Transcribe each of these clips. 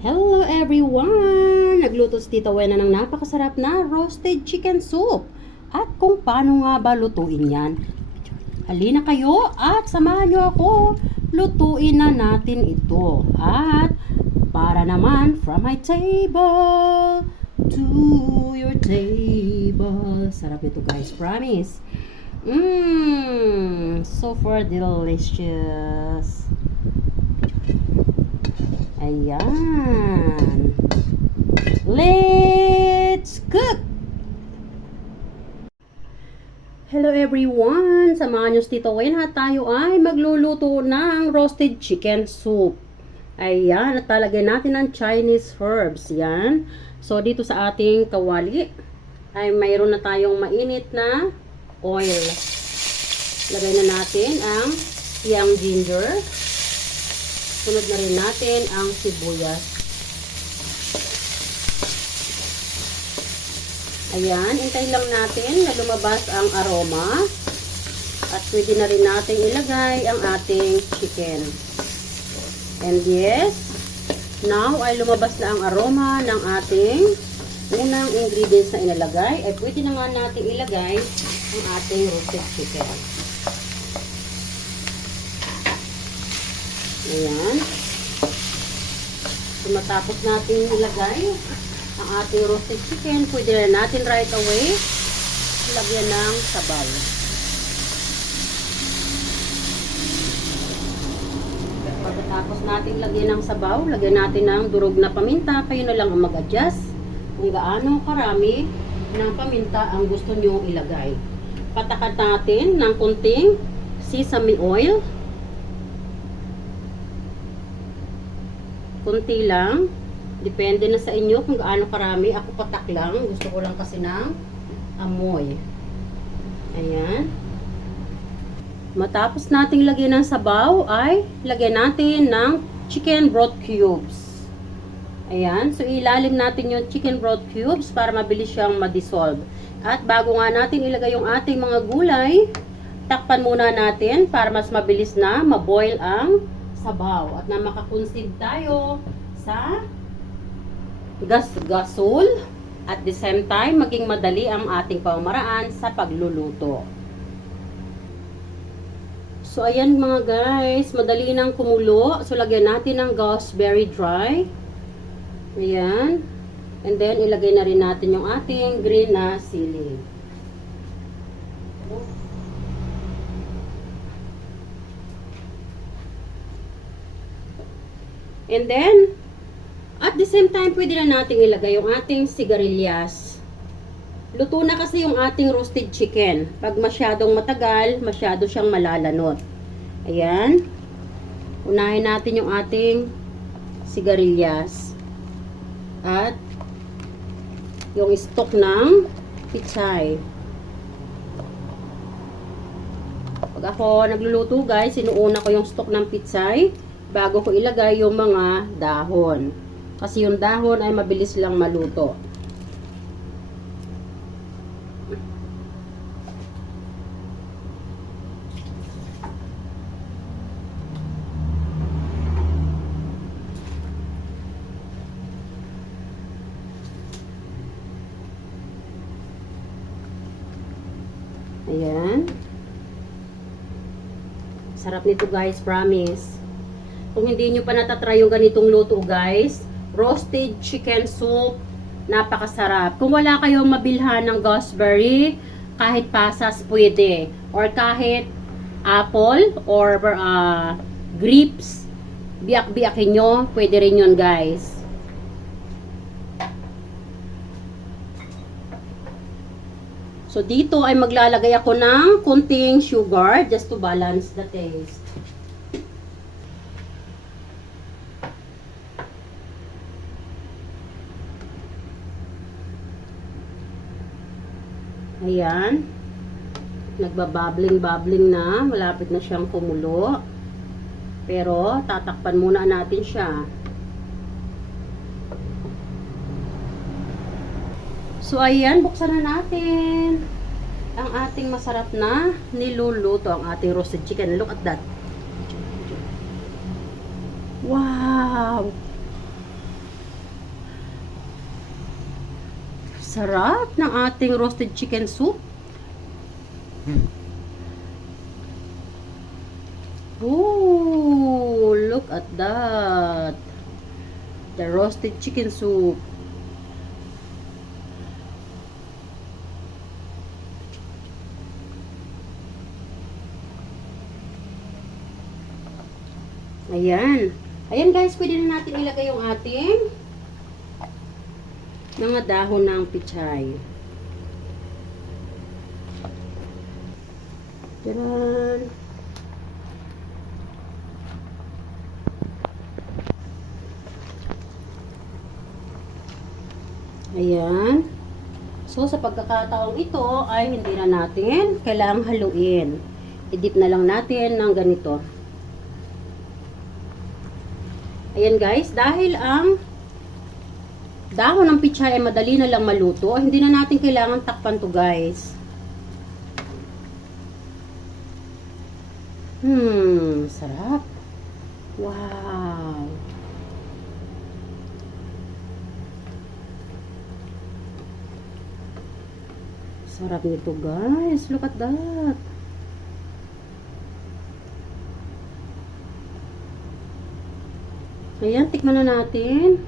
Hello everyone! Nagluto si Tita Wena ng napakasarap na roasted chicken soup. At kung paano nga ba lutuin yan? Halina kayo at samahan nyo ako. Lutuin na natin ito. At para naman from my table to your table. Sarap nito guys, promise. Super delicious. Ayan. Let's cook! Hello everyone! Samahan nyo si Tito Wayne at tayo ay magluluto ng roasted chicken soup. Ayan, at talagay natin ng Chinese herbs. Yan. So, dito sa ating kawali ay mayroon na tayong mainit na oil. Lagay na natin ang young ginger. Sunod na rin natin ang sibuyas. Ayan, hintayin lang natin na lumabas ang aroma. At pwede na rin natin ilagay ang ating chicken. And yes, now ay lumabas na ang aroma ng ating unang ingredients na inilagay. Ay pwede na nga natin ilagay ang ating roasted chicken. Ayan. So, matapos natin ilagay ang ating roasted chicken, pwede na natin right away lagyan ng sabaw. Pagkatapos natin lagyan ng sabaw, lagyan natin ng durog na paminta. Kayo na lang ang mag-adjust kung gaano karami ng paminta ang gusto nyo ilagay. Patakan natin ng kunting sesame oil. Kunti lang. Depende na sa inyo kung gaano karami. Ako patak lang. Gusto ko lang kasi ng amoy. Ayan. Matapos nating lagyan ng sabaw, ay lagyan natin ng chicken broth cubes. Ayan. So, ilalim natin yung chicken broth cubes para mabilis siyang ma-dissolve. At bago nga natin ilagay yung ating mga gulay, takpan muna natin para mas mabilis na maboil ang sabaw at na makakonsid tayo sa gasol at the same time maging madali ang ating pamamaraan sa pagluluto. So ayan mga guys, madali nang kumulo. So lagyan natin ng gooseberry dry. Ayan. And then ilagay na rin natin yung ating green na sili. And then, at the same time, pwede na natin ilagay yung ating sigarilyas. Luto na kasi yung ating roasted chicken. Pag masyadong matagal, masyado siyang malalanot. Ayan. Unahin natin yung ating sigarilyas. At yung stock ng pichay. Pag ako nagluluto guys, sinuuna ko yung stock ng pichay bago ko ilagay yung mga dahon. Kasi yung dahon ay mabilis lang maluto. Ayan. Sarap nito guys, promise. Kung hindi nyo pa natatry yung ganitong luto guys, roasted chicken soup, napakasarap. Kung wala kayong mabilhan ng gooseberry, kahit pasas pwede. Or kahit apple or grapes, biyak-biyakin nyo, pwede rin yun guys. So dito ay maglalagay ako ng kunting sugar just to balance the taste. Ayan. Nagbababling-babling na. Malapit na siyang kumulo. Pero, tatakpan muna natin siya. So, ayan. Buksan na natin ang ating masarap na niluluto. Ang ating roasted chicken. Look at that. Wow! Sarap ng ating roasted chicken soup. Oh, look at that. The roasted chicken soup. Ayan. Ayan guys, pwede na natin ilagay yung ating mga dahon ng pichay. Diyan. Ayan. So, sa pagkakataong ito ay hindi na natin kailangang haluin. I-dip na lang natin ng ganito. Ayan guys, dahil ang dahon ng pichay ay madali na lang maluto, hindi na natin kailangan takpan to guys. Sarap. Wow. Sarap nito guys. Look at that. Ayan, tikman na natin.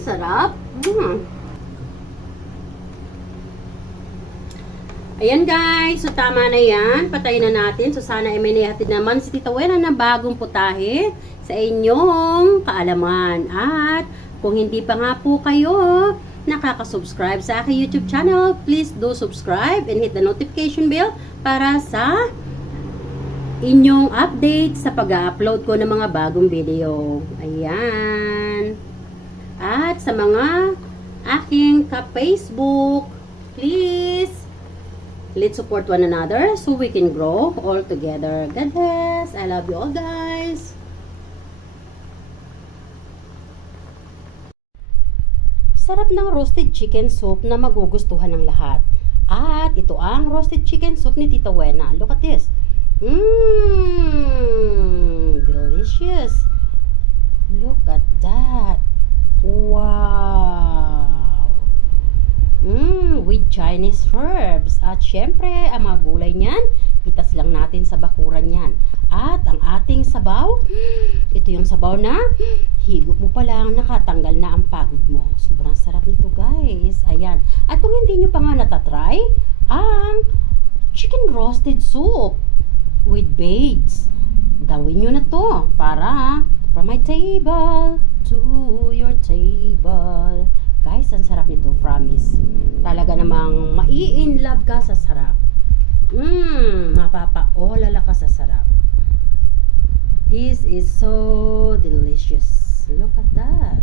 Sarap. Ayan guys, so tama na yan. Patayin na natin. So sana ay may nahatid naman si Tita Wena na bagong putahe sa inyong kaalaman. At kung hindi pa nga po kayo nakaka-subscribe sa aking YouTube channel, please do subscribe and hit the notification bell para sa inyong update sa pag-upload ko ng mga bagong video. Ayan. At sa mga aking ka-Facebook, please, let's support one another so we can grow all together. God bless. I love you all guys. Sarap ng roasted chicken soup na magugustuhan ng lahat. At ito ang roasted chicken soup ni Tita Wena. Look at this. Delicious. Look at that. Wow. With Chinese herbs. At syempre, ang mga gulay niyan, itas lang natin sa bakuran yan. At ang ating sabaw, ito yung sabaw na higop mo pa lang, nakatanggal na ang pagod mo. Sobrang sarap nito guys. Ayan. At kung hindi nyo pa nga natatry, ang chicken roasted soup with beads, gawin nyo na to para from my table to your table. Guys, ang sarap nito, promise. Talaga namang mai-in-love ka sa sarap. Mapapa-olala ka sa sarap. This is so delicious. Look at that.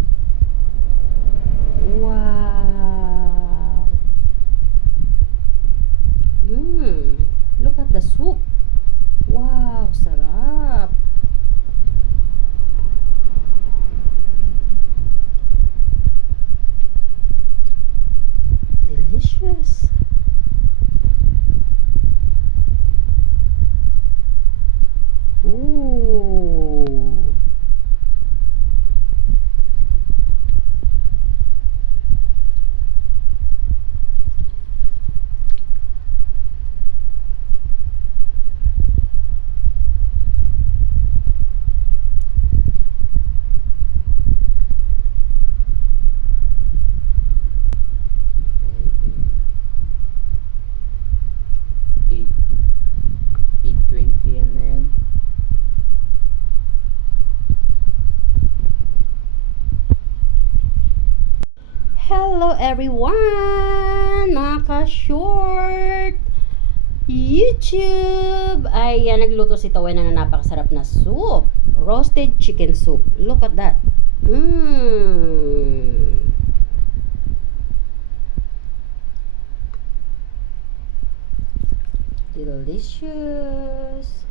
Wow. Look at the soup. Wow, sarap. Delicious. Ooh. Hello everyone! Mga ka-short YouTube! Ayan, nagluto si Tawena na napakasarap na soup. Roasted chicken soup. Look at that. Delicious.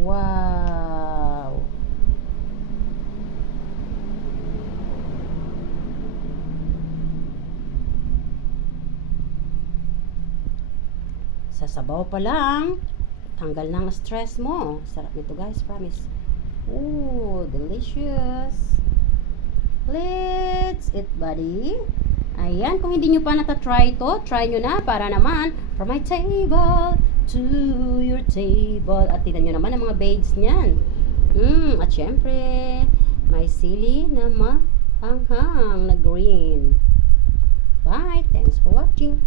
Wow. Sa sabaw pa lang, tanggal na ang stress mo. Sarap nito guys, promise. Ooh, delicious. Let's eat, buddy. Ayan, kung hindi nyo pa natatry ito, try nyo na para naman from my table to your table. At tingnan nyo naman ang mga beads niyan. At syempre, may sili na mahanghang na green. Bye! Thanks for watching.